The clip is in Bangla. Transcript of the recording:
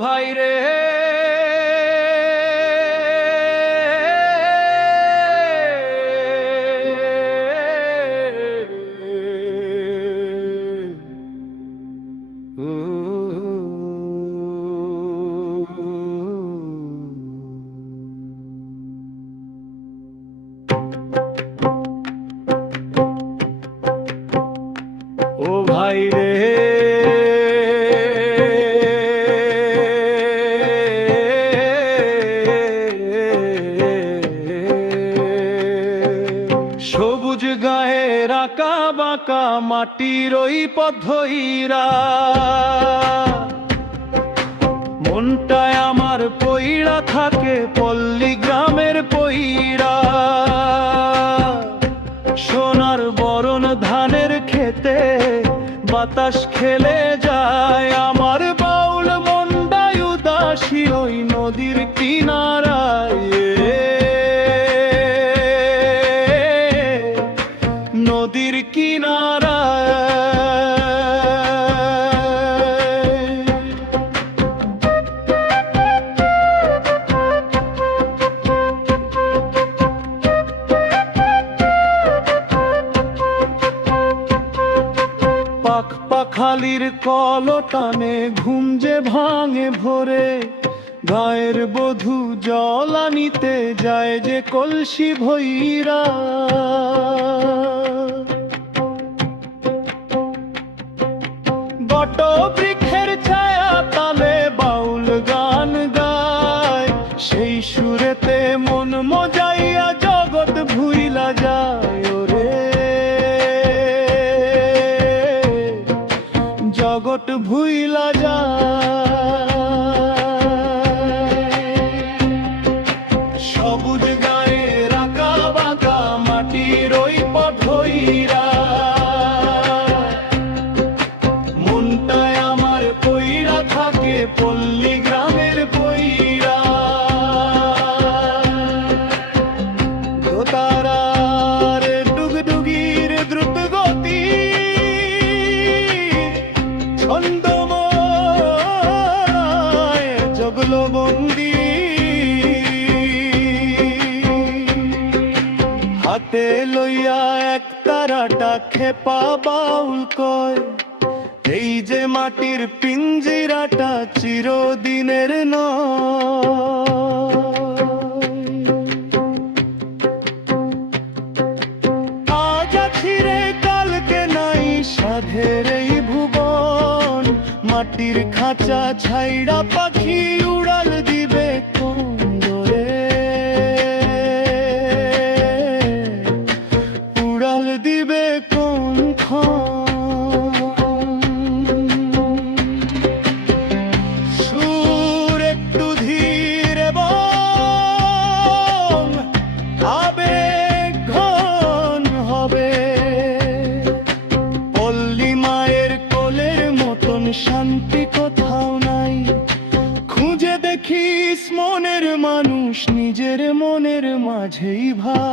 ভাই রে ও ভাই রে সবুজ গায়ের আঁকা বাঁকা মাটির ওই পথইরা মনটায় আমার পইড়া থাকে পল্লী গ্রামের পইড়া সোনার বরণ ধানের খেতে বাতাস খেলে যায় আমার বাউল মনটাই উদাসী ওই নদীর কিনারায় নদীর কিনারায় পাখালির কলটানে ঘুম যে ভাঙে ভোরে গায়ের বধূ জল আনিতে যায় যে কলসি ভৈরা বট বৃক্ষের ছায়া তালে বাউল গান গায় সেই সুরেতে মন মজাইয়া জগৎ ভুইলা যায় ওরে জগৎ ভুইলা যায় সবুজ গায়ের আঁকা বাঁকা মাটির ওই পথইরা মনটায় আমার পইড়া থাকে পল্লী গ্রামের পইড়া দোতারার ডুগডুগির দ্রুত গতি ছন্দময় জগলবন্দি হাতে লইয়া এক তারাটা খেপা বাউল কয় এই যে মাটির পিঞ্জিরাটা চিরদিনের নয় আজ আছি রে কালকে নাই সাধের এই ভুবন মাটির খাঁচা ছাইড়া পাখি উড়াল দিবে কোন দরে উড়াল দিবে কোন সুর একটু ধীর এবং আবেগ ঘন হবে পল্লী মায়ের কোলের মতন শান্তি কোথাও নাই খুঁজে দেখিস মনের মানুষ নিজের মনের মাঝেই ভাই